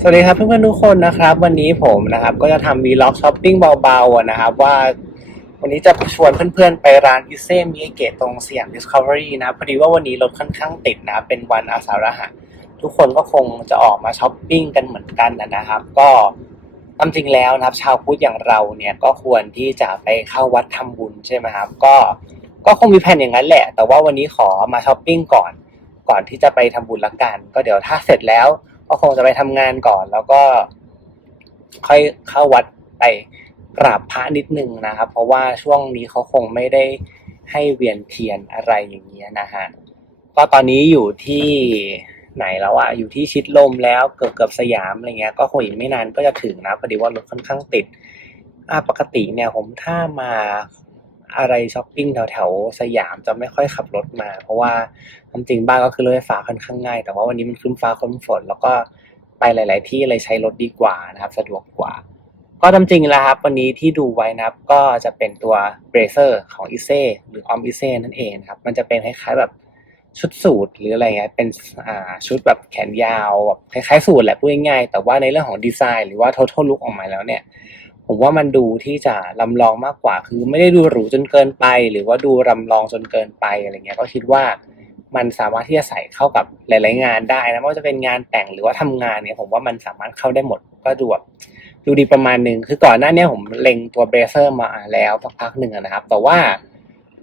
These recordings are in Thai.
สวัสดีครับเพื่อนๆทุกคนนะครับ วันนี้ผมนะครับก็จะทำวีล็อกช้อปปิ้งเบาๆนะครับว่าวันนี้จะชวนเพื่อนๆไปร้านอิเซมิเกะตรงสยามดิสคัฟเวอรี่นะพอดีว่าวันนี้รถค่อนข้างติดนะเป็นวันอาสาฬหะทุกคนก็คงจะออกมาช้อปปิ้งกันเหมือนกันนะนะครับ ก็ตามจริงแล้วนะครับ ชาวพุทธอย่างเราเนี่ยก็ควรที่จะไปเข้าวัดทำบุญใช่ไหมครับก็ก็คงมีแผนอย่างนั้นแหละ แต่ว่าวันนี้ขอมาช้อปปิ้งก่อนก่อนที่จะไปทำบุญละกัน ก็เดี๋ยวถ้าเสร็จแล้ว ก็คงจะไปทำงานก่อน แล้วก็ ค่อยเข้าวัดไปกราบพระนิดนึงนะครับ เพราะว่าช่วงนี้เขาคงไม่ได้ให้เวียนเทียนอะไรอย่างเงี้ยนะฮะก็ตอนนี้อยู่ที่ไหนแล้วอะอยู่ที่ชิดลมแล้วเกือบเกือบสยามอะไรเงี้ย ก็คงอีกไม่นานก็จะถึงนะพอดีว่ารถค่อนข้างติดอ่าปกติเนี่ยผมถ้ามา อะไรช้อปปิ้งแถวแถวสยามจะไม่ค่อยขับรถมา เพราะว่าคามจริงบ้านก็คือรถไฟฟ้าค่อนข้างง่าย แต่ว่าวันนี้มันครึ้มฟ้าครึ้มฝน แล้วก็ไปหลาย ๆ ที่เลยใช้รถดีกว่านะครับ สะดวกกว่า ก็ตามจริงแล้วครับ วันนี้ที่ดูไว้นะครับก็จะเป็นตัวเบรเซอร์ของอิเซหรือออมอิเซนั่นเองครับ มันจะเป็นคล้ายๆแบบชุดสูทหรืออะไรเงี้ยเป็นอ่าชุดแบบแขนยาวแบบคล้ายๆสูทแหละพูดง่ายๆแต่ว่าในเรื่องของดีไซน์หรือว่า total look ออกมาแล้วเนี่ย ผมว่ามันดูที่จะลำลองมากกว่า คือไม่ได้ดูหรูจนเกินไป หรือว่าดูรำลองจนเกินไปอะไรเงี้ย ก็คิดว่ามันสามารถที่จะใส่เข้ากับหลาย ๆ งานได้นะไม่ว่าจะเป็นงานแต่งหรือว่าทำงานเนี่ย ผมว่ามันสามารถเข้าได้หมดก็ดูแบบดูดีประมาณหนึ่งคือก่อนหน้านี้ผมเล็งตัวเบรเซอร์มาแล้วสักพักหนึ่งนะครับ แต่ว่า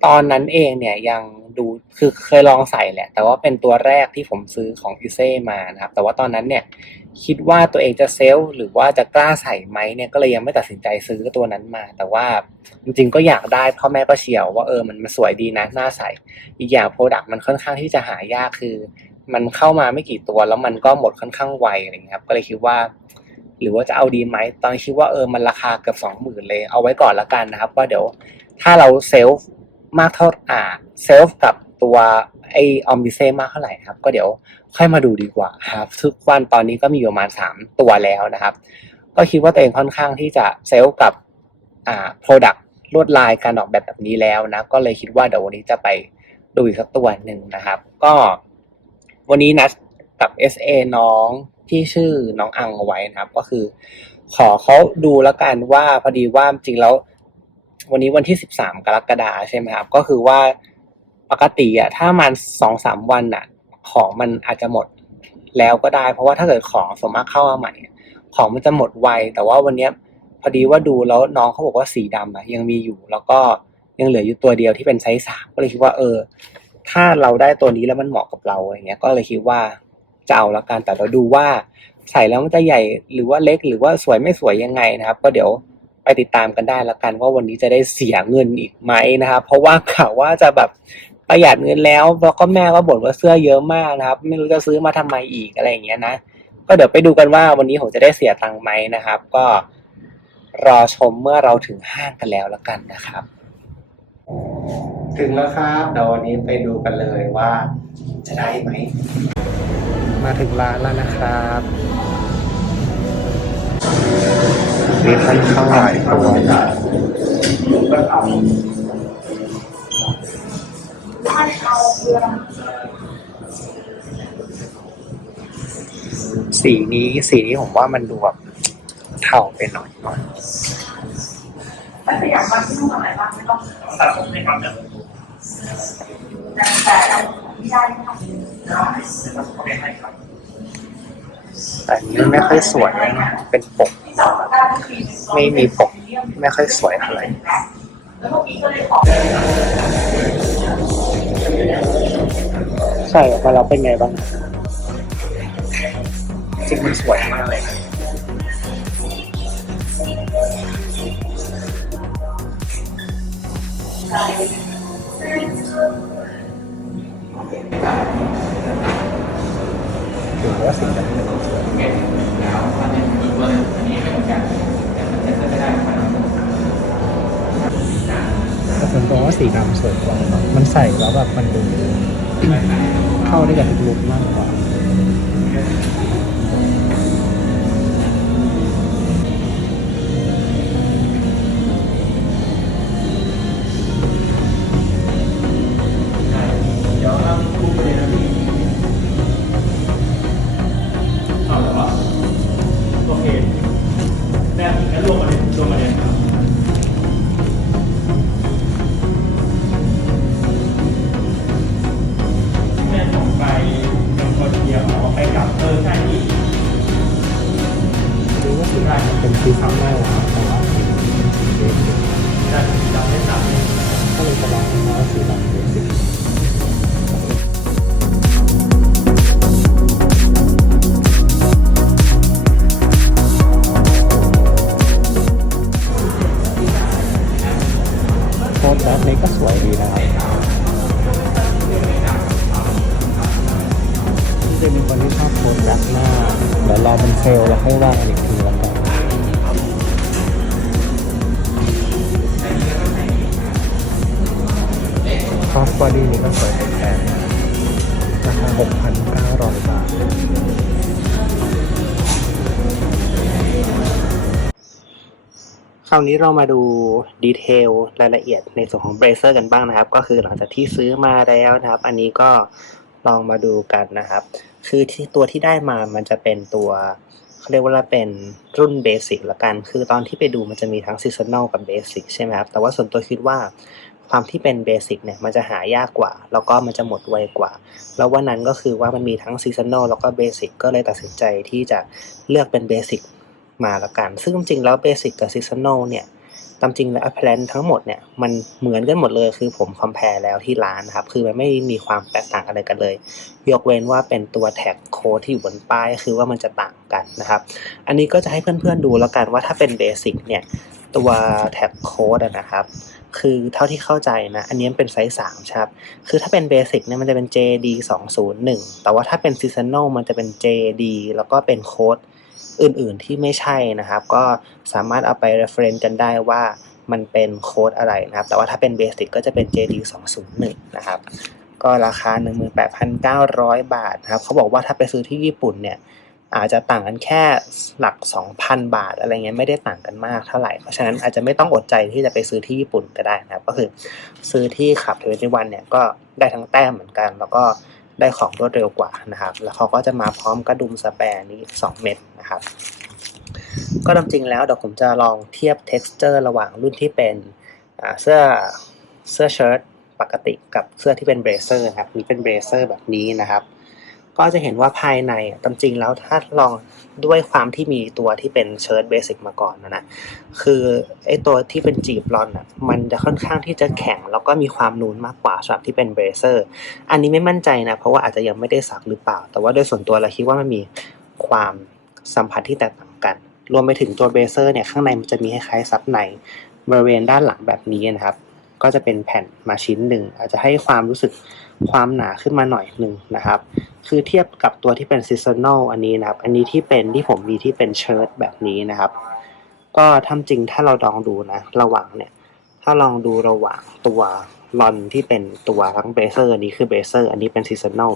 ตอนนั้นเองเนี่ยยัง ดูคือเคยลองใส่แหละ แต่ว่าเป็นตัวแรกที่ผมซื้อของอิเซ่มานะครับ แต่ว่าตอนนั้นเนี่ยคิดว่าตัวเองจะเซลล์หรือว่าจะกล้าใส่ไหมเนี่ยก็เลยยังไม่ตัดสินใจซื้อตัวนั้นมา แต่ว่าจริงๆก็อยากได้พ่อแม่ก็เชียวว่าเออมันมันสวยดีนะน่าใส่อีกอย่างโปรดักต์มันค่อนข้างที่จะหายากคือ มันเข้ามาไม่กี่ตัวแล้วมันก็หมดค่อนข้างไวอะไรเงี้ยครับก็เลยคิดว่า หรือว่าจะเอาดีไหมตอนนนคิดว่าเออมันราคาเกือบสองหมื่นเลยเอาไว้ก่อนละกันนะครับว่าเดี๋ยวถ้าเราเซลฟ์ มากเท่าอ่าเซลฟ์กับตัวไอออมบิเซ่มากเท่าไหร่ครับ ก็เดี๋ยวค่อยมาดูดีกว่าครับ ทุกวันตอนนี้ก็มีอยู่ประมาณสามตัวแล้วนะครับ ก็คิดว่าตัวเองค่อนข้างที่จะเซลฟ์กับอ่า product ลวดลายการออกแบบแบบนี้แล้วนะ ก็เลยคิดว่าเดี๋ยววันนี้จะไปดูอีกสักตัวหนึ่งนะครับ ก็วันนี้นัดกับ SA น้องที่ชื่อน้องอังเอาไว้นะครับ ก็คือ ขอเขาดูแล้วกันว่าพอดีว่าจริงแล้ว วันนี้วันที่สิบสามกรกฎาใช่ไหมครับ ก็คือว่าปกติอะถ้ามันสองสามวันอะของมันอาจจะหมดแล้วก็ได้ เพราะว่าถ้าเกิดของสมมติเข้ามาใหม่ ของมันจะหมดไว แต่ว่าวันเนี้ยพอดีว่าดูแล้วน้องเขาบอกว่าสีดำอะยังมีอยู่ แล้วก็ยังเหลืออยู่ตัวเดียวที่เป็นไซส์สามก็เลยคิดว่าเออ ถ้าเราได้ตัวนี้แล้วมันเหมาะกับเราอะไรเงี้ย ก็เลยคิดว่าจะเอาละกันแต่เราดูว่าใส่แล้วมันจะใหญ่หรือว่าเล็กหรือว่าสวยไม่สวยยังไงนะครับ ก็เดี๋ยว ติดตามกันได้ละกัน ว่าวันนี้จะได้เสียเงินอีกไหมนะครับ เพราะว่าข่าวว่าจะแบบประหยัดเงินแล้วแล้วก็แม่ก็บ่นว่าเสื้อเยอะมากนะครับ ไม่รู้จะซื้อมาทำไมอีกอะไรอย่างเงี้ยนะก็เดี๋ยวไปดูกันว่าวันนี้ผมจะได้เสียตังค์ไหมนะครับ ก็รอชมเมื่อเราถึงห้างกันแล้วละกันนะครับ ถึงแล้วครับเดี๋ยววันนี้ไปดูกันเลยว่าจะได้ไหม มาถึงร้านแล้วนะครับ มีค่อนข้างหลายตัวสีนี้สีนี้ผมว่ามันดูแบบเท่าไปหน่อยหน่อยถ้าะแต่นี้ไม่ค่อยสวยนะเป็นปก ไม่มีปก ไม่ค่อยสวยเท่าไหร่แล้วเมื่อกี้ก็เลยขอใช่ออกมาแล้วเป็นไงบ้าง จริงมันสวยมากเลย ว่าสีดำสวยกว่ามันใส่แล้วแบบมันดูเข้าได้กับทุกลุคมากกว่า จะมีคนที่ชอบโทนแบบหน้าเดี๋ยวรอมันเซลล์แล้วค่อยว่ากันอีกทีแล้วกันคอสบอดี้นี้ก็สวยแพงราคา 6,900 บาทคราวนี้เรามาดูดีเทลรายละเอียดในส่วนของเบรเซอร์กันบ้างนะครับ ก็คือหลังจากที่ซื้อมาแล้วนะครับ อันนี้ก็ ลองมาดูกันนะครับ คือที่ตัวที่ได้มามันจะเป็นตัวเขาเรียกว่าเป็นรุ่นเบสิกละกัน คือตอนที่ไปดูมันจะมีทั้งซีซัน a ลกับเบสิกใช่ไหมครับ แต่ว่าส่วนตัวคิดว่าความที่เป็นเบสิกเนี่ยมันจะหายากกว่า แล้วก็มันจะหมดไวกว่า แล้ววันนั้นก็คือว่ามันมีทั้งซีซัน a ลแล้วก็เบสิกก็เลยตัดสินใจที่จะเลือกเป็นเบสิกมาละกัน ซึ่งจริงๆแล้วเบสิกกับซีซัน a ลเนี่ย ตามจริงแล้ว a p p ล a n ทั้งหมดเนี่ยมันเหมือนกันหมดเลยคือผมคอม p a r e แล้วที่ร้านนะครับ คือมันไม่มีความแตกต่างอะไรกันเลย ยกเว้นว่าเป็นตัวแท็กโค้ดที่อยู่บนป้ายคือว่ามันจะต่างกันนะครับ อันนี้ก็จะให้เพื่อนๆดูแล้วกันว่าถ้าเป็นเบสิกเนี่ยตัวแท็กโค้ดนะครับ คือเท่าที่เข้าใจนะ อันนี้เป็นไซส์สามครับ คือถ้าเป็นเบสิกเนี่ยมันจะเป็น JD 2 0 1แต่ว่าถ้าเป็น Seasonal มันจะเป็น JD แล้วก็เป็นโค้ด อื่นๆที่ไม่ใช่นะครับ ก็สามารถเอาไป reference กันได้ว่ามันเป็นโค้ดอะไรนะครับ แต่ว่าถ้าเป็นเบสิกก็จะเป็น JD 2 0 1นะครับ ก็ราคา 18,900 บาทนะครับ เขาบอกว่าถ้าไปซื้อที่ญี่ปุ่นเนี่ย อาจจะต่างกันแค่หลัก 2,000 บาท อะไรเงี้ยไม่ได้ต่างกันมากเท่าไหร่ เพราะฉะนั้นอาจจะไม่ต้องอดใจที่จะไปซื้อที่ญี่ปุ่นก็ได้นะครับ ก็คือซื้อที่ขับเทเวนตี้วันเนี่ยก็ได้ทั้งแต้มเหมือนกัน แล้วก็ ได้ของรวดเร็วกว่านะครับ แล้วเขาก็จะมาพร้อมกระดุมสแปร์นี้ 2 เม็ดนะครับ ก็ตามจริงแล้วเดี๋ยวผมจะลองเทียบ texture ระหว่างรุ่นที่เป็นเสื้อเสื้อเชิ้ตปกติกับเสื้อที่เป็นเบรเซอร์ครับนี่เป็นเบรเซอร์แบบนี้นะครับ ก็จะเห็นว่าภายในตามจริงแล้วถ้าลองด้วยความที่มีตัวที่เป็นเชิ้ตเบสิกมาก่อนนะนะคือไอตัวที่เป็นจีบรอนอะมันจะค่อนข้างที่จะแข็ง แล้วก็มีความนูนมากกว่าสำหรับที่เป็นเบรเซอร์อันนี้ไม่มั่นใจนะ เพราะว่าอาจจะยังไม่ได้ซักหรือเปล่า แต่ว่าโดยส่วนตัวเราคิดว่ามันมีความสัมผัสที่แตกต่างกัน รวมไปถึงตัวเบรเซอร์เนี่ยข้างในมันจะมีคล้ายๆซับในบริเวณด้านหลังแบบนี้นะครับ ก็จะเป็นแผ่นมาชิ้นหนึ่งอาจจะให้ความรู้สึกความหนาขึ้นมาหน่อยหนึ่งนะครับ คือเทียบกับตัวที่เป็นซีซัน a ลอันนี้นะครับ อันนี้ที่เป็นที่ผมมีที่เป็นเชิ้ตแบบนี้นะครับ ก็ทำจริงถ้าเราลองดูนะ ระหว่างเนี่ย ถ้าลองดูระหว่างตัวลอนที่เป็นตัวทั้งเบเซอร์อันนี้คือเบเซอร์อันนี้เป็นซีซัน a ล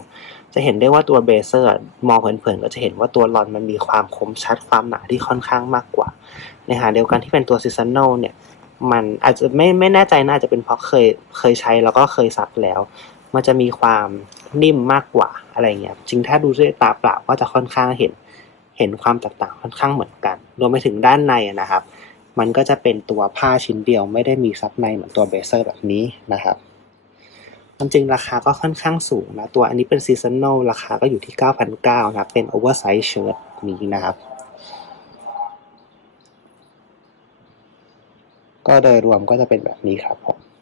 จะเห็นได้ว่าตัวเบเซอร์มองเผินๆก็จะเห็นว่าตัวลอนมันมีความคมชัดความหนาที่ค่อนข้างมากกว่า ในขณะเดียวกันที่เป็นตัวซีซัน a ลเนี่ย มันอาจจะไม่ไม่แน่ใจน่าจะเป็นเพราะเคยเคยใช้แล้วก็เคยซักแล้ว มันจะมีความนิ่มมากกว่าอะไรเงี้ยจริงถ้าดูด้วยตาเปล่าก็จะค่อนข้างเห็นเห็นความแตกต่างค่อนข้างเหมือนกัน รวมไปถึงด้านในนะครับ มันก็จะเป็นตัวผ้าชิ้นเดียวไม่ได้มีซับในเหมือนตัวเบเซอร์แบบนี้นะครับความจริงราคาก็ค่อนข้างสูงนะ ตัวอันนี้เป็นซีซัน a ลราคาก็อยู่ที่ 9,900นะครับ เป็นโอเวอร์ไซส์เชิ้ตนี้นะครับ ก็โดยรวมก็จะเป็นแบบนี้ครับผม